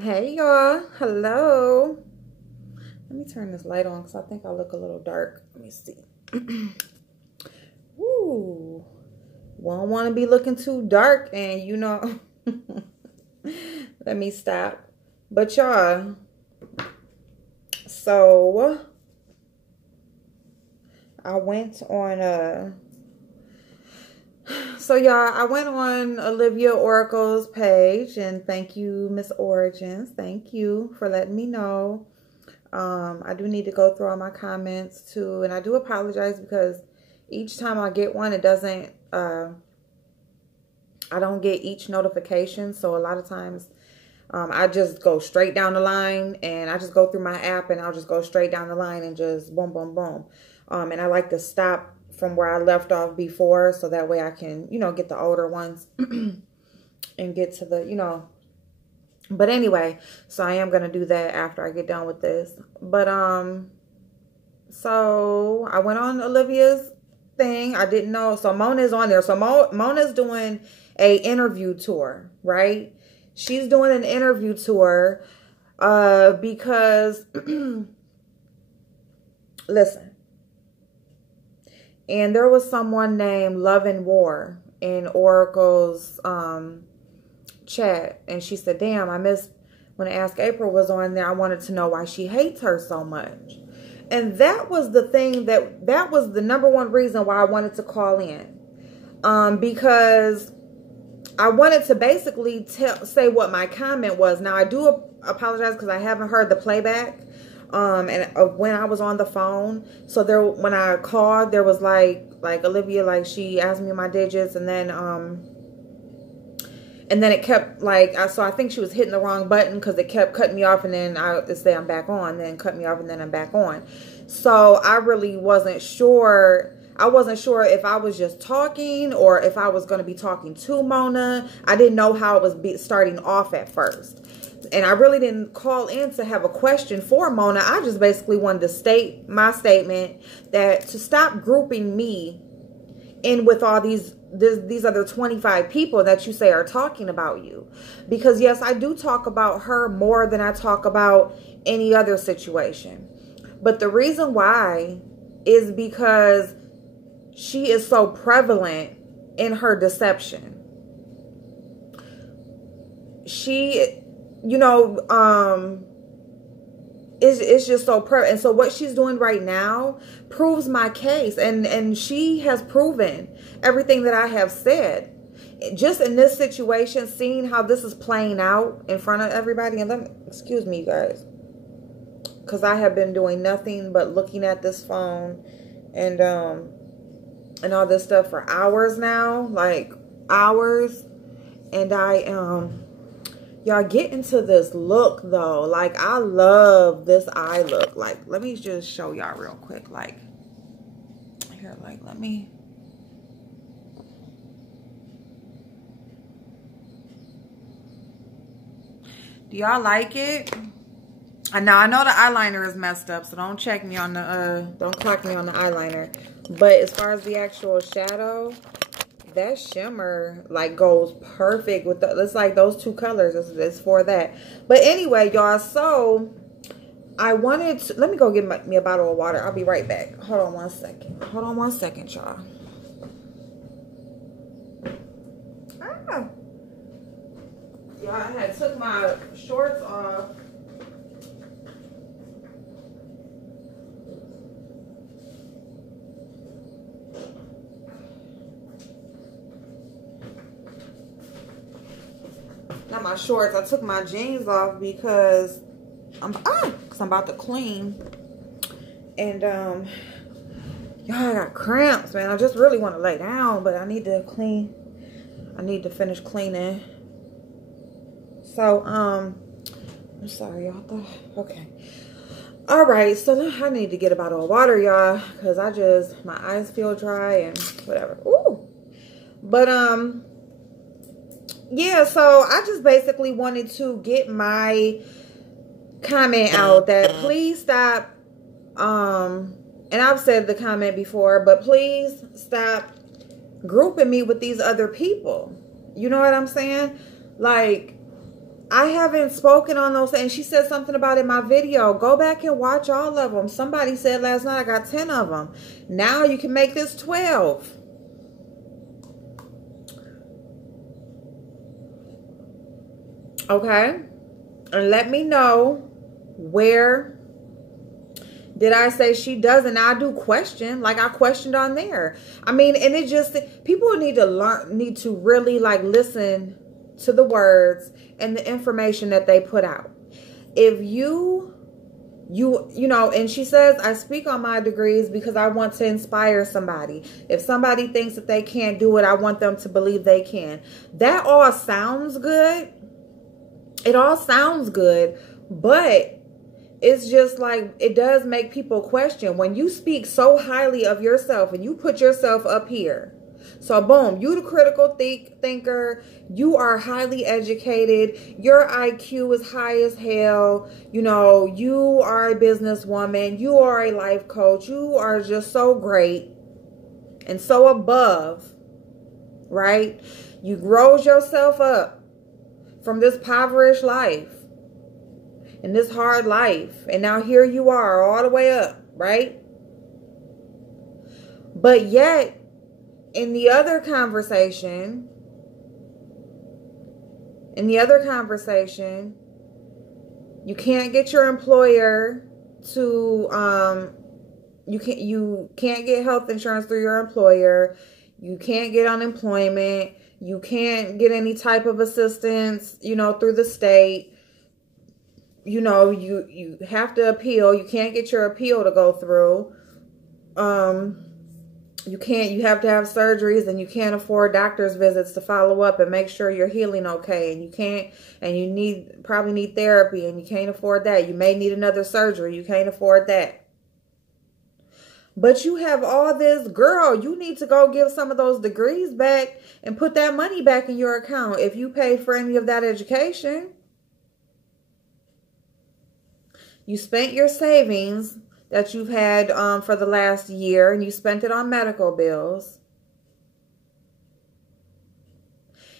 Hey y'all, hello. Let me turn this light on because I think I look a little dark. Let me see. Ooh, won't want to be looking too dark, and let me stop. But y'all, so I went on I went on Olivia Oracle's page, and thank you, Miss Origins. Thank you for letting me know. I do need to go through all my comments too, and I do apologize because each time I get one, it doesn't, I don't get each notification. So a lot of times, I just go straight down the line, and I just go through my app, and I'll just go straight down the line and just boom, boom, boom. And I like to stop from where I left off before, so that way I can, get the older ones and get to the, But anyway, so I am going to do that after I get done with this. But, so I went on Olivia's thing. I didn't know. So Mona's on there. So Mona's doing a interview tour, right? She's doing an interview tour, because, listen, and there was someone named Love and War in Oracle's, chat, and she said, damn, I missed when Ask April was on there. I wanted to know why she hates her so much. And that was the thing that was the number one reason why I wanted to call in, because I wanted to basically say what my comment was. Now I do apologize because I haven't heard the playback and when I was on the phone. So when I called, there was like Olivia, like she asked me my digits, and then it kept so I think she was hitting the wrong button because it kept cutting me off, and then I would say I'm back on, then cut me off, and then I'm back on. So I really wasn't sure. I wasn't sure if I was just talking or if I was going to be talking to Mona. I didn't know how it was starting off at first. And I really didn't call in to have a question for Mona. I just basically wanted to state my statement that to stop grouping me in with all these other 25 people that you say are talking about you. Because yes, I do talk about her more than I talk about any other situation. But the reason why is because she is so prevalent in her deception. She, it's just so prevalent. And so what she's doing right now proves my case. And she has proven everything that I have said. Just in this situation, seeing how this is playing out in front of everybody. And excuse me, you guys, because I have been doing nothing but looking at this phone and all this stuff for hours now, like hours. And y'all get into this look though. Like, I love this eye look. Like, let me just show y'all real quick. Like, here, like, let me. Do y'all like it? Now I know the eyeliner is messed up, so don't check me on the don't clock me on the eyeliner. But as far as the actual shadow, that shimmer like goes perfect with it's like those two colors. It's for that. But anyway, y'all, so I wanted to, let me go get me a bottle of water. I'll be right back. Hold on one second. Hold on one second, y'all. Y'all, I had took my shorts off. Not my shorts. I took my jeans off because I'm about to clean. And y'all, I got cramps, man. I just really want to lay down, but I need to clean. I need to finish cleaning. So I'm sorry, y'all. Okay. All right, so I need to get a bottle of water, y'all, because my eyes feel dry and whatever. Ooh. But yeah, so I just basically wanted to get my comment out that please stop, and I've said the comment before, but please stop grouping me with these other people. You know what I'm saying? Like, I haven't spoken on those, and she said something about it in my video. Go back and watch all of them. Somebody said last night I got 10 of them. Now you can make this 12. Okay? And let me know where did I say she doesn't. Now, I do question, like I questioned on there. I mean, and it just, people need to really like listen to the words and the information that they put out. If you know, and she says, I speak on my degrees because I want to inspire somebody. If somebody thinks that they can't do it, I want them to believe they can. That all sounds good. It all sounds good, but it's just like, it does make people question when you speak so highly of yourself and you put yourself up here. So boom, you the critical thinker, you are highly educated, your IQ is high as hell, you know, you are a businesswoman, you are a life coach, you are just so great and so above, right? You rose yourself up from this impoverished life and this hard life, and now here you are all the way up, right? But yet, in the other conversation, you can't get your employer to, you can't get health insurance through your employer. You can't get unemployment. You can't get any type of assistance, you know, through the state. You know, you have to appeal. You can't get your appeal to go through. You have to have surgeries, and you can't afford doctor's visits to follow up and make sure you're healing okay. And you probably need therapy, and you can't afford that. You may need another surgery. You can't afford that. But you have all this, girl, you need to go give some of those degrees back and put that money back in your account if you paid for any of that education. You spent your savings that you've had for the last year, and you spent it on medical bills.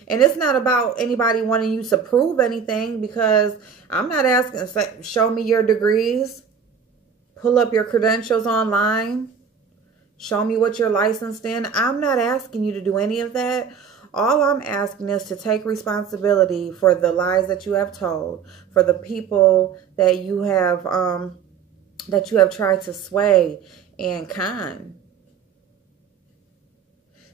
And it's not about anybody wanting you to prove anything, because I'm not asking, show me your degrees, pull up your credentials online, show me what you're licensed in. I'm not asking you to do any of that. All I'm asking is to take responsibility for the lies that you have told, for the people that you have tried to sway and con.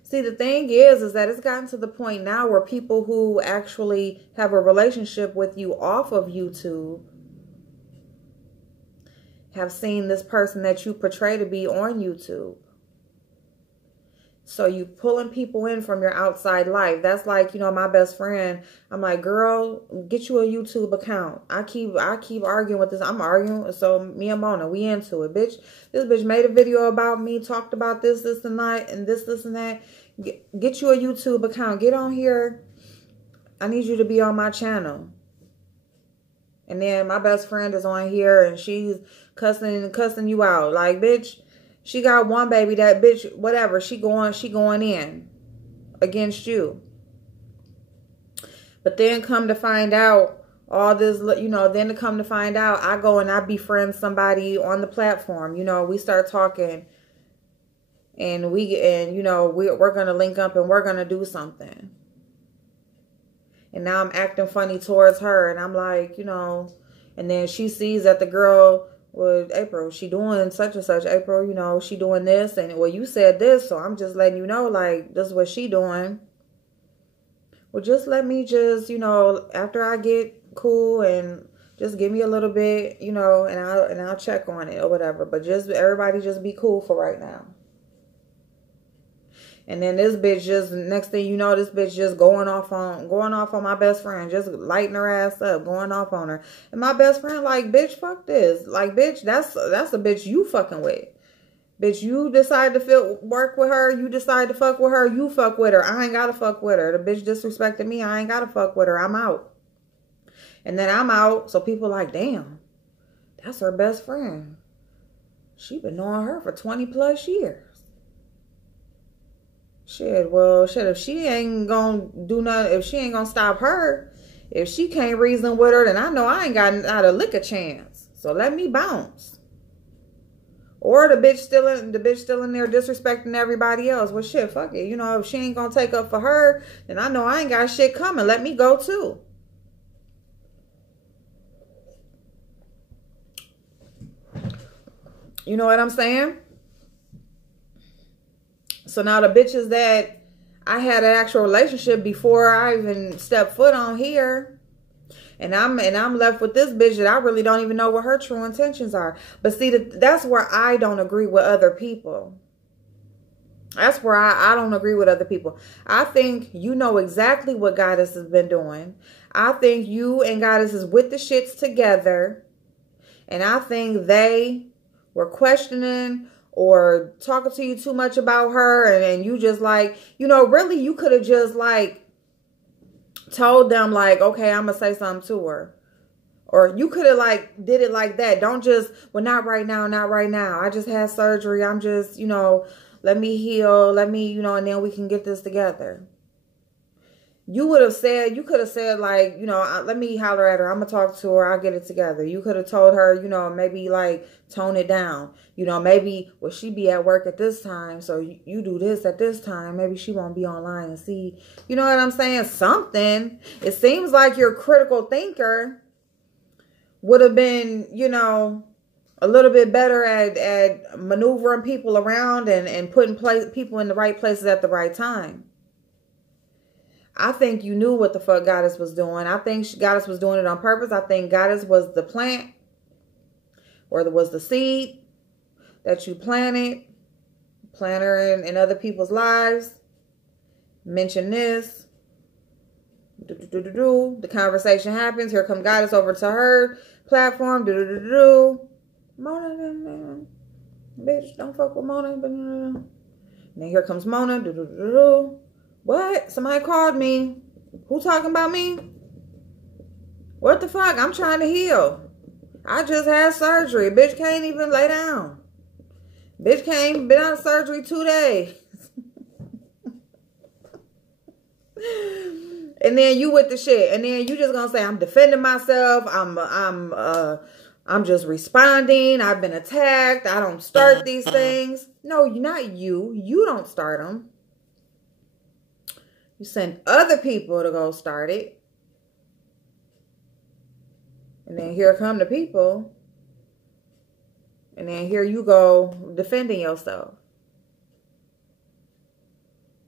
See, the thing is that it's gotten to the point now where people who actually have a relationship with you off of YouTube have seen this person that you portray to be on YouTube. So you pulling people in from your outside life. That's like, you know, my best friend. I'm like, girl, get you a YouTube account. I keep arguing with this. I'm arguing. So me and Mona, we into it. Bitch, this bitch made a video about me, talked about this and that, and this and that. Get you a YouTube account. Get on here. I need you to be on my channel. And then my best friend is on here and she's cussing you out. Like, bitch, she got one baby, that bitch, whatever, she going in against you. But then come to find out all this, you know, then to come to find out, I go and I befriend somebody on the platform. You know, we start talking and you know, we're going to link up and we're going to do something. And now I'm acting funny towards her. And I'm like, you know, and then she sees that the girl, well, April, she doing such and such. April, you know, she doing this. And, well, you said this, so I'm just letting you know, like, this is what she doing. Well, just let me just, you know, after I get cool and just give me a little bit, you know, and I'll check on it or whatever. But just, everybody just be cool for right now. And then this bitch just, next thing you know, this bitch just going off on my best friend, just lighting her ass up, going off on her. And my best friend like, bitch, fuck this. Like, bitch, that's a bitch you fucking with. Bitch, you decide to work with her, you decide to fuck with her, you fuck with her. I ain't gotta fuck with her. The bitch disrespected me, I ain't gotta fuck with her. I'm out. And then I'm out, so people like, damn, that's her best friend. She been knowing her for 20 plus years. Shit, well, shit, if she ain't gonna do nothing, if she ain't gonna stop her, If she can't reason with her, then I know I ain't got not a lick of chance. So let me bounce. Or the bitch still in there disrespecting everybody else. Well, shit, fuck it. You know, if she ain't gonna take up for her, then I know I ain't got shit coming. Let me go too. You know what I'm saying? So now the bitches that I had an actual relationship before I even stepped foot on here, and I'm left with this bitch that I really don't even know what her true intentions are. But see, that's where I don't agree with other people. That's where I don't agree with other people. I think you know exactly what Goddess has been doing. I think you and Goddess is with the shits together. And I think they were questioning or talking to you too much about her, and you just like, you know, really you could have just like told them like, okay, I'm gonna say something to her. Or you could have like did it like that. Don't just, well, not right now, not right now. I just had surgery. I'm just, you know, let me heal, let me, you know, and then we can get this together. You would have said, you could have said like, you know, let me holler at her. I'm going to talk to her. I'll get it together. You could have told her, you know, maybe like tone it down. You know, maybe, well, she be at work at this time. So you do this at this time. Maybe she won't be online and see, you know what I'm saying? Something. It seems like your critical thinker would have been, you know, a little bit better at maneuvering people around and putting people in the right places at the right time. I think you knew what the fuck Goddess was doing. I think Goddess was doing it on purpose. I think Goddess was the plant, or was the seed that you planted her in other people's lives. Mention this. The conversation happens. Here come Goddess over to her platform. Mona, bitch, don't fuck with Mona. And then here comes Mona. What? Somebody called me. Who talking about me? What the fuck? I'm trying to heal. I just had surgery. Bitch can't even lay down. Bitch can't been out of surgery 2 days. And then you with the shit. And then you just gonna say, I'm defending myself. I'm just responding. I've been attacked. I don't start these things. No, not you. You don't start them. You send other people to go start it. And then here come the people. And then here you go defending yourself.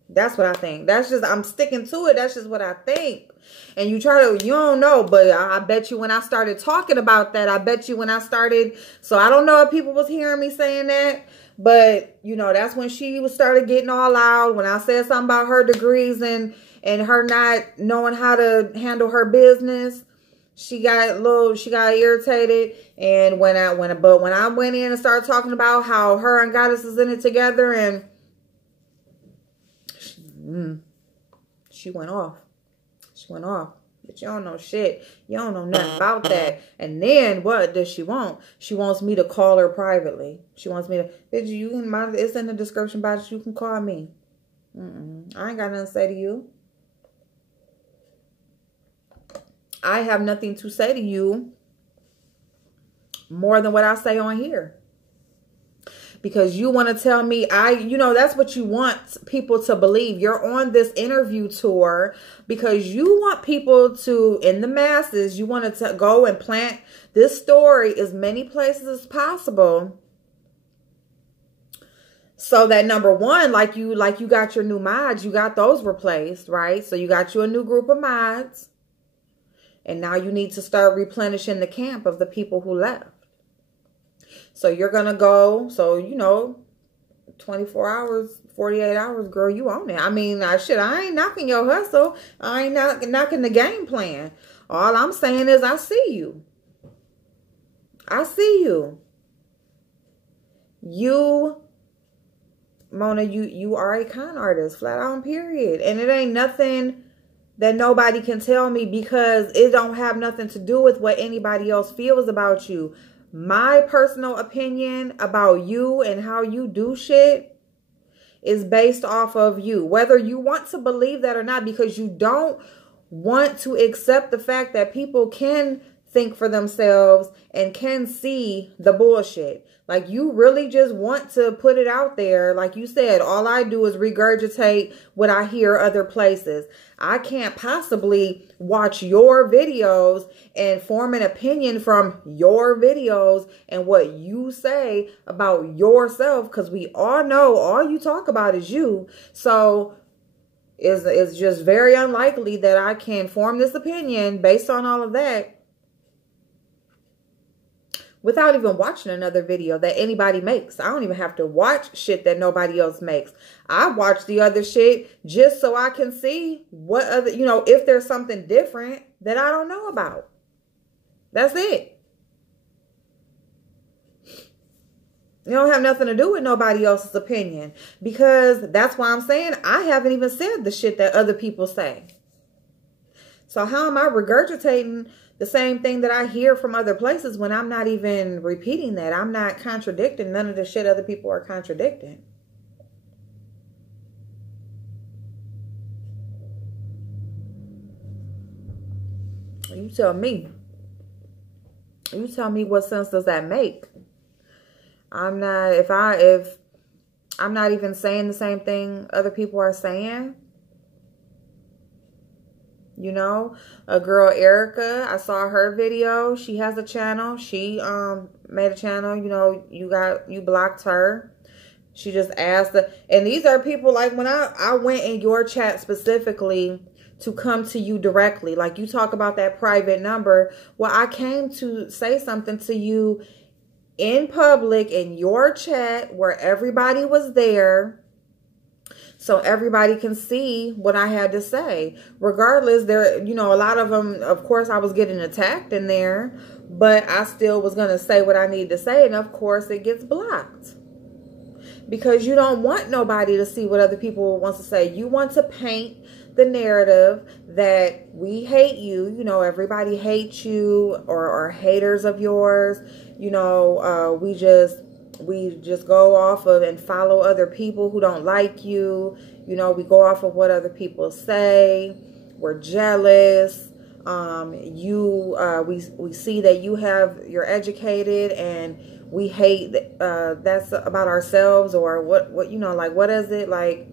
That's what I think. That's just, I'm sticking to it. That's just what I think. And you don't know, but I bet you when I started talking about that, so I don't know if people was hearing me saying that. But, you know, that's when she started getting all out. When I said something about her degrees and her not knowing how to handle her business, she got irritated. And when I went in and started talking about how her and Goddess is in it together, and she went off. She went off. But you don't know shit. You don't know nothing about that. And then what does she want? She wants me to call her privately. She wants me to, bitch, it's in the description box. You can call me. I ain't got nothing to say to you. I have nothing to say to you more than what I say on here. Because you want to tell me, that's what you want people to believe. You're on this interview tour because you want people to, in the masses, you want to go and plant this story as many places as possible. So that number one, like you got your new mods, you got those replaced, right? So you got you a new group of mods. And now you need to start replenishing the camp of the people who left. So you're going to go, 24 hours, 48 hours, girl, you own it. I mean, I ain't knocking your hustle. I ain't knocking the game plan. All I'm saying is I see you. I see you. You, Mona, you are a con artist, flat on, period. And it ain't nothing that nobody can tell me, because it don't have nothing to do with what anybody else feels about you. My personal opinion about you and how you do shit is based off of you. Whether you want to believe that or not, because you don't want to accept the fact that people can think for themselves and can see the bullshit. Like, you really just want to put it out there. Like you said, all I do is regurgitate what I hear other places. I can't possibly watch your videos and form an opinion from your videos and what you say about yourself, because we all know all you talk about is you. So it's just very unlikely that I can form this opinion based on all of that without even watching another video that anybody makes. I don't even have to watch shit that nobody else makes. I watch the other shit just so I can see what other, you know, if there's something different that I don't know about. That's it. You don't have nothing to do with nobody else's opinion, because that's why I'm saying I haven't even said the shit that other people say. So how am I regurgitating the same thing that I hear from other places when I'm not even repeating that? I'm not contradicting none of the shit other people are contradicting. You tell me. You tell me, what sense does that make? I'm not, if I'm not even saying the same thing other people are saying. You know, a girl, Erica, I saw her video. She has a channel. She made a channel. You know, you blocked her. She just asked and these are people, like, when I went in your chat specifically to come to you directly, like you talk about that private number. Well, I came to say something to you in public in your chat where everybody was there, so everybody can see what I had to say. Regardless, there, you know, a lot of them, of course, I was getting attacked in there, but I still was going to say what I needed to say. And of course, it gets blocked because you don't want nobody to see what other people want to say. You want to paint the narrative that we hate you. You know, everybody hates you or are haters of yours. You know, we just go off of and follow other people who don't like you. You know, we go off of what other people say. We're jealous. We see that you're educated, and we hate that's about ourselves, or what you know, like, what is it, like,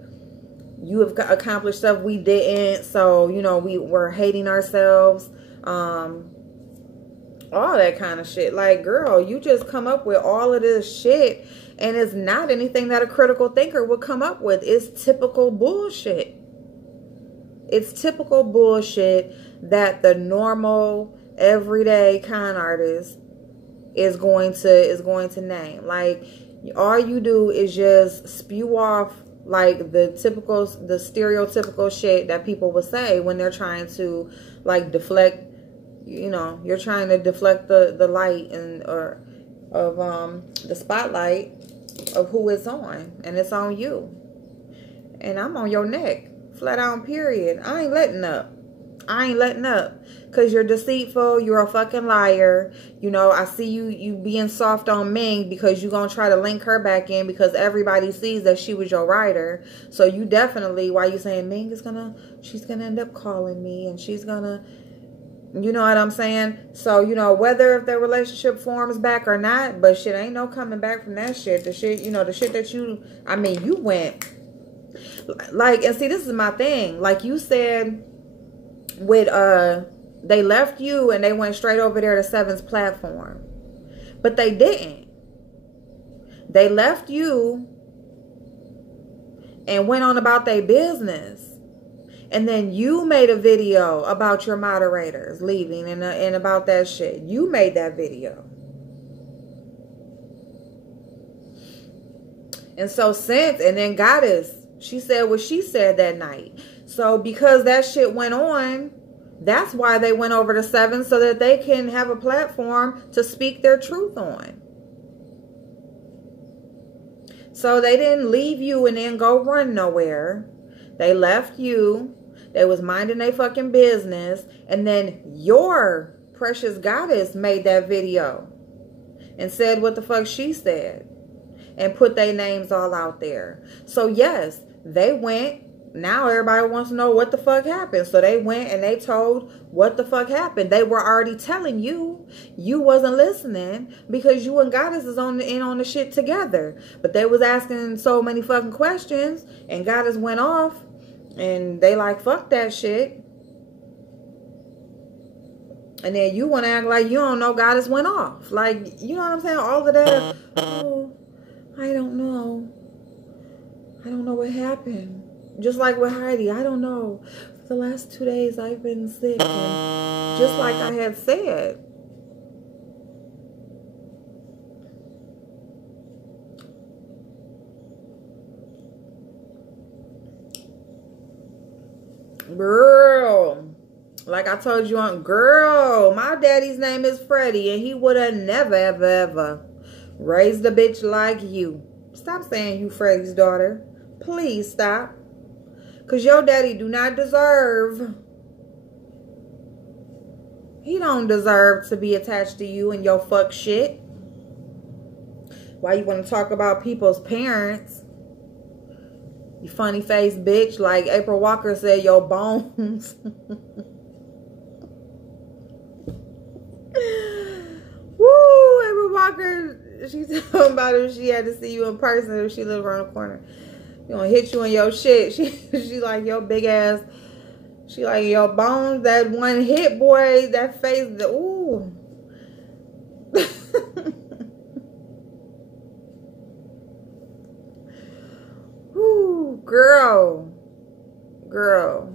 you have accomplished stuff we didn't, so, you know, we're hating ourselves. All that kind of shit. Like, girl, you just come up with all of this shit, and it's not anything that a critical thinker would come up with. It's typical bullshit. It's typical bullshit that the normal, everyday con artist is going to name. Like, all you do is just spew off, like, the stereotypical shit that people would say when they're trying to, like, deflect. You know, you're trying to deflect the light of the spotlight of who it's on, and it's on you. And I'm on your neck, flat out, period. I ain't letting up. I ain't letting up, because you're deceitful. You're a fucking liar. You know, I see you being soft on Ming because you're gonna try to link her back in because everybody sees that she was your writer. So you definitely, why you saying Ming she's gonna end up calling me, and she's gonna, you know what I'm saying? So, you know, whether if their relationship forms back or not, but shit, ain't no coming back from that shit. The shit, you know, the shit that you went, like, and see, this is my thing. Like you said, with, they left you and they went straight over there to Seven's platform. But they didn't. They left you and went on about their business. And then you made a video about your moderators leaving and about that shit. You made that video. And so and then Goddess, she said what she said that night. So because that shit went on, that's why they went over to Seven, so that they can have a platform to speak their truth on. So they didn't leave you and then go run nowhere. They left you. They was minding their fucking business. And then your precious Goddess made that video and said what the fuck she said and put their names all out there. So yes, they went now everybody wants to know what the fuck happened. So they went and they told what the fuck happened. They were already telling you. You wasn't listening because you and Goddess is in on the shit together. But they was asking so many fucking questions and Goddess went off and they like, fuck that shit. And then you want to act like you don't know Goddess went off. Like, you know what I'm saying? All of that. Oh, I don't know. I don't know what happened. Just like with Heidi, I don't know. For the last 2 days, I've been sick. And just like I had said. Girl. Like I told you on, girl, my daddy's name is Freddie. And he would have never, ever, ever raised a bitch like you. Stop saying you Freddie's daughter. Please stop. Because your daddy do not deserve. He don't deserve to be attached to you and your fuck shit. Why you want to talk about people's parents? You funny face bitch. Like April Walker said, your bones. Woo, April Walker. She's talking about if she had to see you in person if she lived around the corner. You gonna hit you in your shit. She like your big ass. She like your bones. That one hit, boy. That face. Ooh. Ooh, girl. Girl.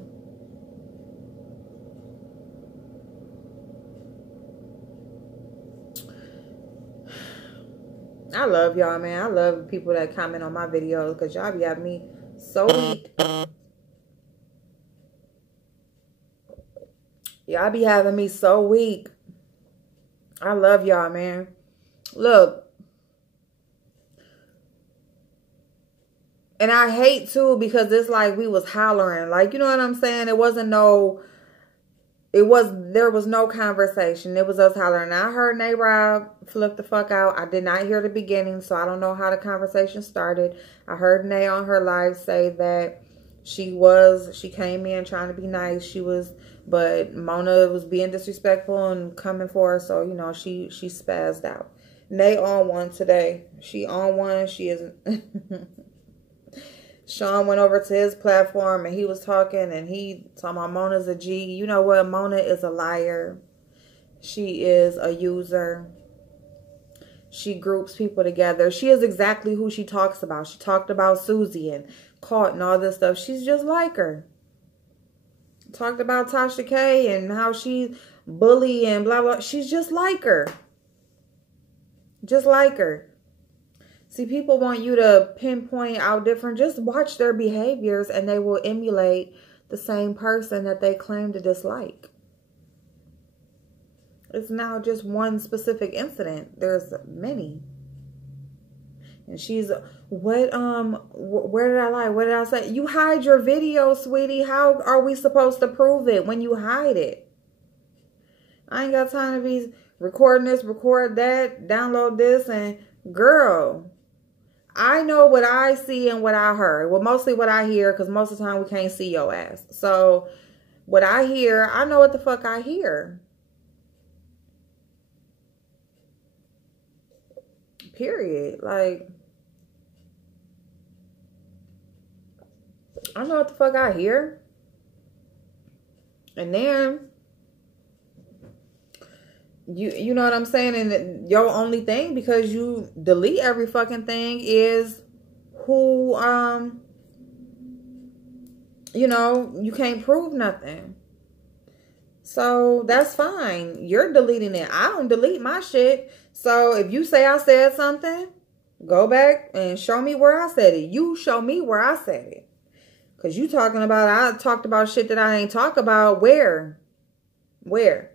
I love y'all, man. I love people that comment on my videos because y'all be having me so weak. Y'all be having me so weak. I love y'all, man. Look. And I hate, too, because it's like we was hollering. Like, you know what I'm saying? There was no conversation. It was us hollering. I heard Nate Rob flip the fuck out. I did not hear the beginning, so I don't know how the conversation started. I heard Nate on her live say that she came in trying to be nice. But Mona was being disrespectful and coming for her, so, you know, she spazzed out. Nate on one today. She on one. She is... Sean went over to his platform and he was talking and he talking about Mona's a G. You know what? Mona is a liar. She is a user. She groups people together. She is exactly who she talks about. She talked about Susie and Caught and all this stuff. She's just like her. Talked about Tasha K and how she bully and blah, blah. She's just like her. Just like her. See, people want you to pinpoint out different. Just watch their behaviors and they will emulate the same person that they claim to dislike. It's now just one specific incident. There's many. And she's, where did I lie? What did I say? You hide your video, sweetie. How are we supposed to prove it when you hide it? I ain't got time to be recording this, record that, download this, and girl... I know what I see and what I heard. Well, mostly what I hear, because most of the time we can't see your ass. So, what I hear, I know what the fuck I hear. Period. Like, I know what the fuck I hear. And then... You know what I'm saying? And your only thing, because you delete every fucking thing, is who, you know, you can't prove nothing. So that's fine. You're deleting it. I don't delete my shit. So if you say I said something, go back and show me where I said it. You show me where I said it. Because you talking about, I talked about shit that I ain't talk about. Where? Where?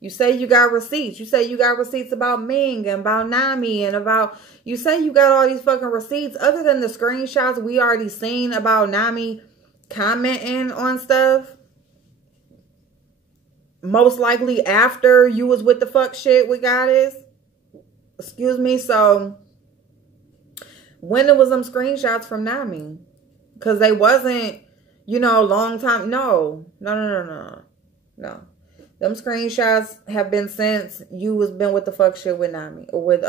You say you got receipts. You say you got receipts about Ming and about Nami and about... You say you got all these fucking receipts other than the screenshots we already seen about Nami commenting on stuff. Most likely after you was with the fuck shit with Goddess. Excuse me. So, when there was some screenshots from Nami? Because they wasn't, you know, long time. No. No. Them screenshots have been since you was been with the fuck shit with Nami. Or with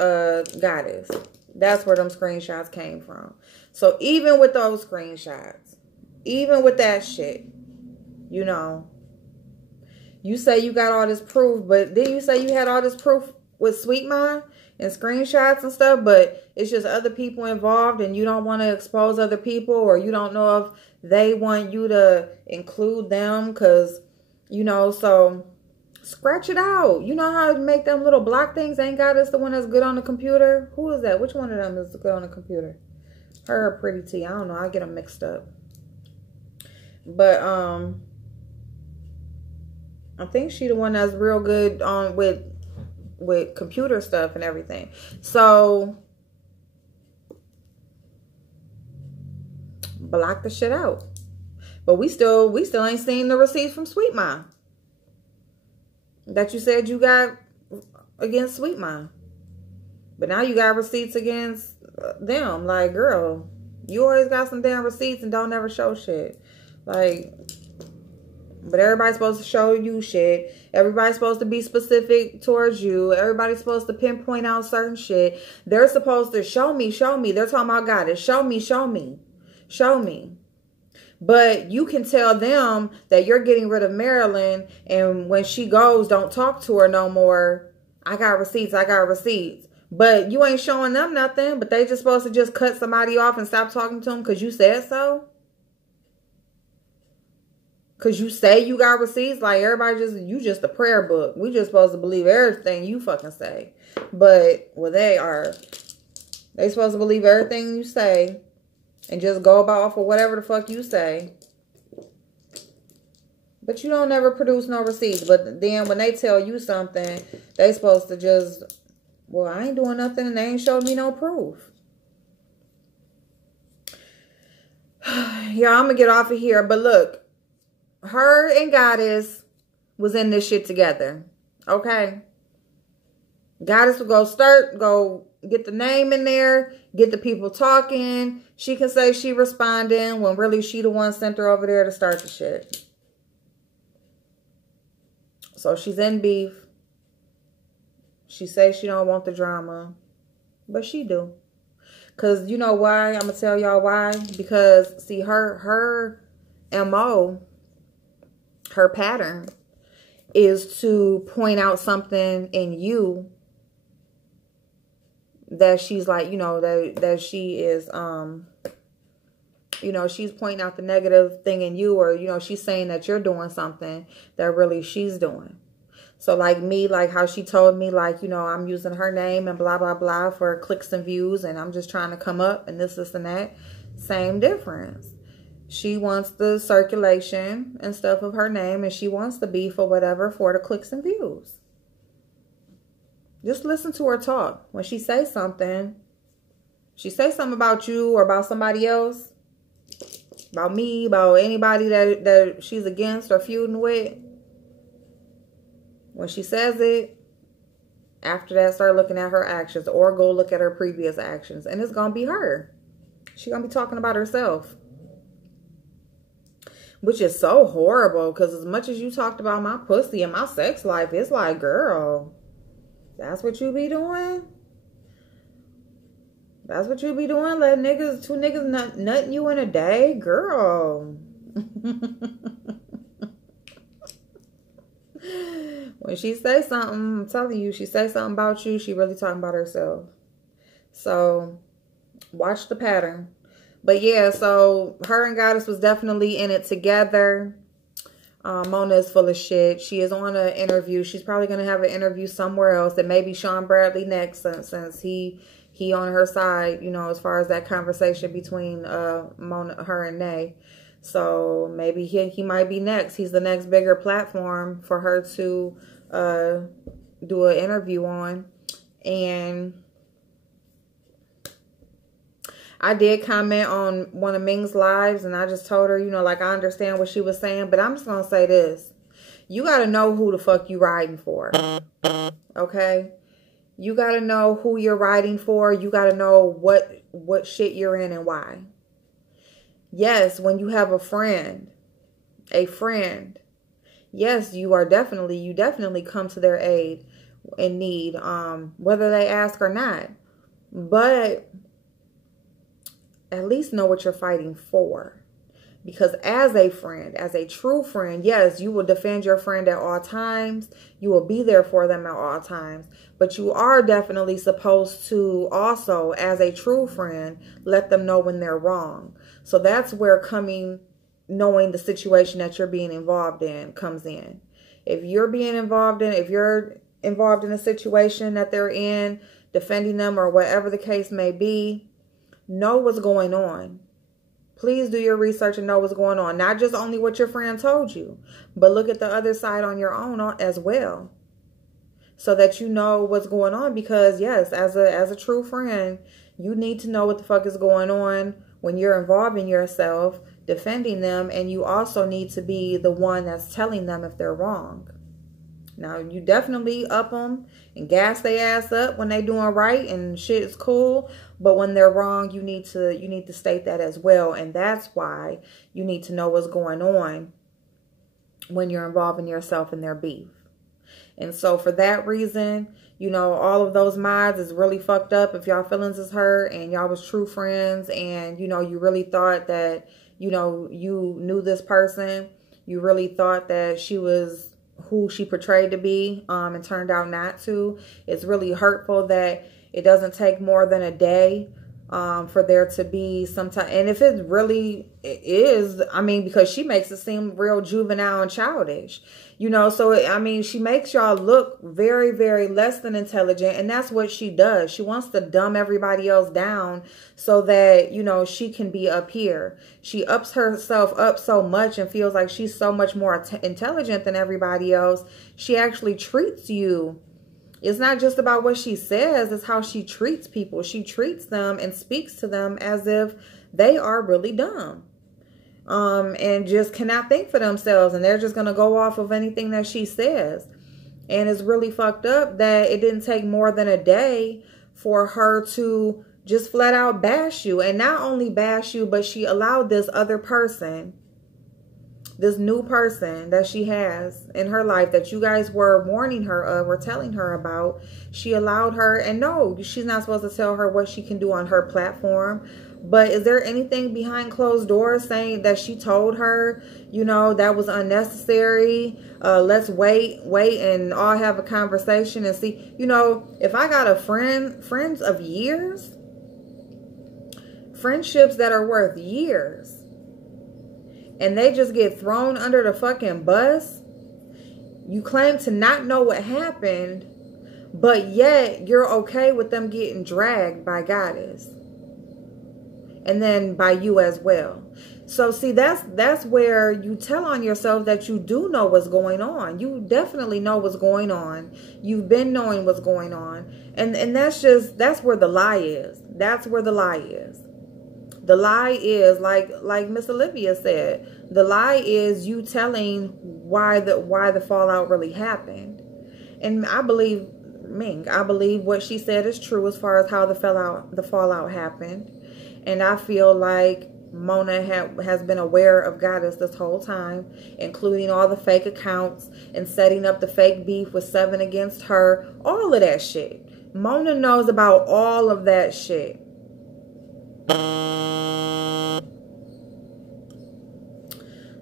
Goddess. That's where them screenshots came from. So even with those screenshots, even with that shit, you know, you say you got all this proof, but then you say you had all this proof with Sweet Mind and screenshots and stuff, but it's just other people involved and you don't want to expose other people, or you don't know if they want you to include them because, you know, so scratch it out. You know how to make them little block things? Ain't God is the one that's good on the computer? Who is that? Which one of them is good on the computer? Her or Pretty T? I don't know. I get them mixed up. But, I think she the one that's real good on with computer stuff and everything. So block the shit out. But we still ain't seen the receipts from Sweet Mind that you said you got against Sweet Mind. But now you got receipts against them. Like, girl, you always got some damn receipts and don't ever show shit. Like, but everybody's supposed to show you shit. Everybody's supposed to be specific towards you. Everybody's supposed to pinpoint out certain shit. They're supposed to show me. They're talking about God. It's show me. But you can tell them that you're getting rid of Marilyn, and when she goes, don't talk to her no more. I got receipts. But you ain't showing them nothing. But they just supposed to just cut somebody off and stop talking to them because you said so. Because you say you got receipts. Like, everybody you just a prayer book. We just supposed to believe everything you fucking say. But, well, they supposed to believe everything you say. And just go about off of whatever the fuck you say. But you don't never produce no receipts. But then when they tell you something, they supposed to just, well, I ain't doing nothing and they ain't showed me no proof. Yeah, I'm going to get off of here. But look. Her and Goddess was in this shit together. Okay? Goddess will go get the name in there, get the people talking. She can say she responding when really she the one sent her over there to start the shit. So she's in beef. She says she don't want the drama. But she do. Because you know why? I'm going to tell y'all why. Because, see, her MO... her pattern is to point out something in you that she's like, you know, that she is, you know, she's pointing out the negative thing in you, or, you know, she's saying that you're doing something that really she's doing. So like me, like how she told me, like, you know, I'm using her name and blah, blah, blah for clicks and views, and I'm just trying to come up and this and that. Same difference. She wants the circulation and stuff of her name, and she wants the beef or whatever for the clicks and views. Just listen to her talk. When she says something, she says something about you or about somebody else, about me, about anybody that she's against or feuding with. When she says it, after that, start looking at her actions or go look at her previous actions, and it's going to be her. She's going to be talking about herself. Which is so horrible, because as much as you talked about my pussy and my sex life, it's like, girl, that's what you be doing? That's what you be doing? Let two niggas nutting you in a day? Girl. When she say something, I'm telling you, she say something about you, she really talking about herself. So, watch the pattern. But yeah, so her and Goddess was definitely in it together. Mona is full of shit. She is on an interview. She's probably going to have an interview somewhere else. It may be Sean Bradley next, since he on her side, you know, as far as that conversation between Mona, her and Nay. So maybe he might be next. He's the next bigger platform for her to do an interview on. And I did comment on one of Ming's lives, and I just told her, you know, like, I understand what she was saying, but I'm just going to say this. You got to know who the fuck you riding for. Okay? You got to know who you're riding for. You got to know what shit you're in and why. Yes, when you have a friend, yes, you definitely come to their aid in need, whether they ask or not. But at least know what you're fighting for. Because as a friend, as a true friend, yes, you will defend your friend at all times. You will be there for them at all times. But you are definitely supposed to also, as a true friend, let them know when they're wrong. So that's where knowing the situation that you're being involved in comes in. If you're involved in a situation that they're in, defending them or whatever the case may be, know what's going on. Please do your research and know what's going on. Not just only what your friend told you, but look at the other side on your own as well. So that you know what's going on. Because yes, as a true friend, you need to know what the fuck is going on when you're involving yourself, defending them. And you also need to be the one that's telling them if they're wrong. Now, you definitely up them and gas their ass up when they doing right and shit is cool. But when they're wrong, you need to state that as well. And that's why you need to know what's going on when you're involving yourself in their beef. And so for that reason, all of those mods is really fucked up. If y'all feelings is hurt and y'all was true friends and, you really thought that, you knew this person, you really thought that she was who she portrayed to be, and turned out not to. It's really hurtful that it doesn't take more than a day for there to be some time. And if it really is, because she makes it seem real juvenile and childish, so, she makes y'all look very, very less than intelligent. And that's what she does. She wants to dumb everybody else down so that, she can be up here. She ups herself up so much and feels like she's so much more intelligent than everybody else. She actually treats you. It's not just about what she says, it's how she treats people. She treats them and speaks to them as if they are really dumb. And just cannot think for themselves. And they're just going to go off of anything that she says. And it's really fucked up that it didn't take more than a day for her to just flat out bash you. And not only bash you, but she allowed this other person, this new person that she has in her life that you guys were warning her of or telling her about. She allowed her, and no, she's not supposed to tell her what she can do on her platform. But is there anything behind closed doors saying that she told her, that was unnecessary? Let's wait and all have a conversation and see. If I got a friends of years, friendships that are worth years, and they just get thrown under the fucking bus, you claim to not know what happened, but yet you're okay with them getting dragged by Goddess. And then by you as well. So see, that's where you tell on yourself that you do know what's going on. You definitely know what's going on. You've been knowing what's going on. And that's where the lie is. That's where the lie is. The lie is, like Miss Olivia said, the lie is you telling why the fallout really happened. And I believe what she said is true as far as how the fallout happened. And I feel like Mona has been aware of Goddess this whole time, including all the fake accounts and setting up the fake beef with 7 against her. All of that shit. Mona knows about all of that shit.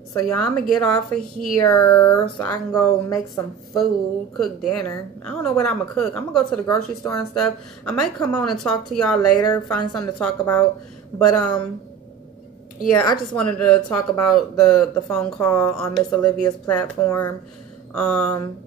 So y'all, I'm going to get off of here so I can go make some food, cook dinner. I don't know what I'm going to cook. I'm going to go to the grocery store and stuff. I might come on and talk to y'all later, find something to talk about. But, yeah, I just wanted to talk about the phone call on Miss Olivia's platform. And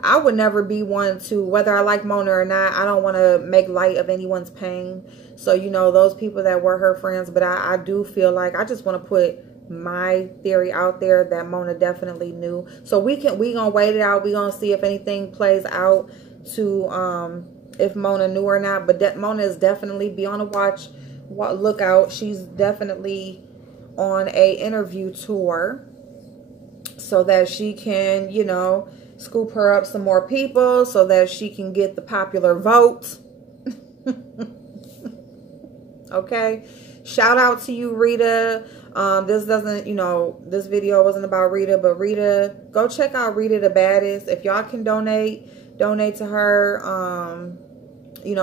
I would never be one to, whether I like Mona or not, I don't want to make light of anyone's pain. So, those people that were her friends, but I do feel like I just want to put my theory out there that Mona definitely knew. So we gonna wait it out. We gonna see if anything plays out to if Mona knew or not. But Mona is definitely be on a lookout. She's definitely on a interview tour so that she can, scoop her up some more people so that she can get the popular vote. Okay. shout out to you, Rita. This doesn't, this video wasn't about Rita, but Rita, go check out Rita the Baddest. If y'all can donate to her.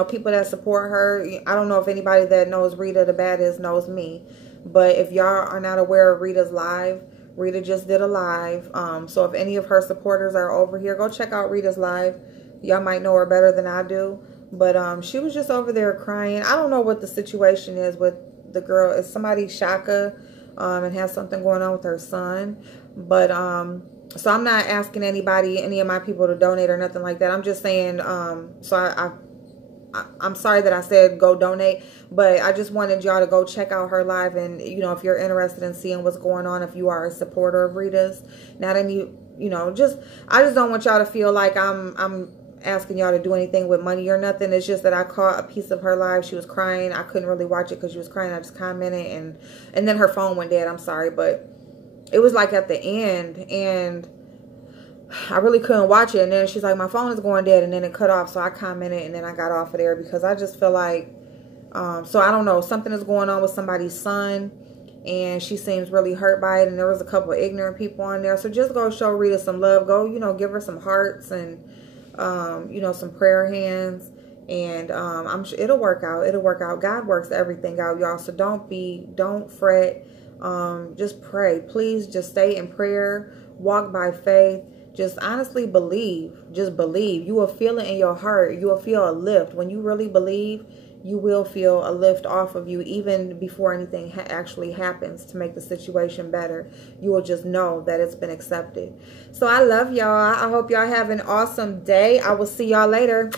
People that support her. I don't know if anybody that knows Rita the Baddest knows me, but if y'all are not aware of Rita's live, Rita just did a live. So if any of her supporters are over here, go check out Rita's live. Y'all might know her better than I do, but she was just over there crying. I don't know what the situation is with the girl. Is somebody Shaka and has something going on with her son? But so I'm not asking any of my people to donate or nothing like that. I'm just saying, so I'm sorry that I said go donate, but I just wanted y'all to go check out her live. And, if you're interested in seeing what's going on, if you are a supporter of Rita's, not any, I just don't want y'all to feel like I'm asking y'all to do anything with money or nothing. It's just that I caught a piece of her live. She was crying. I couldn't really watch it because she was crying. I just commented and then her phone went dead. I'm sorry, but it was like at the end, and I really couldn't watch it. And then she's like, my phone is going dead, and then it cut off. So I commented, and then I got off of there because I just feel like, so I don't know, something is going on with somebody's son, and she seems really hurt by it. And there was a couple of ignorant people on there. So just go show Rita some love. Go, give her some hearts and, some prayer hands. And I'm sure it'll work out. It'll work out. God works everything out, y'all. So don't fret. Just pray. Please just stay in prayer. Walk by faith. Just honestly believe. Just believe. You will feel it in your heart. You will feel a lift. When you really believe, you will feel a lift off of you even before anything actually happens to make the situation better. You will just know that it's been accepted. So I love y'all. I hope y'all have an awesome day. I will see y'all later.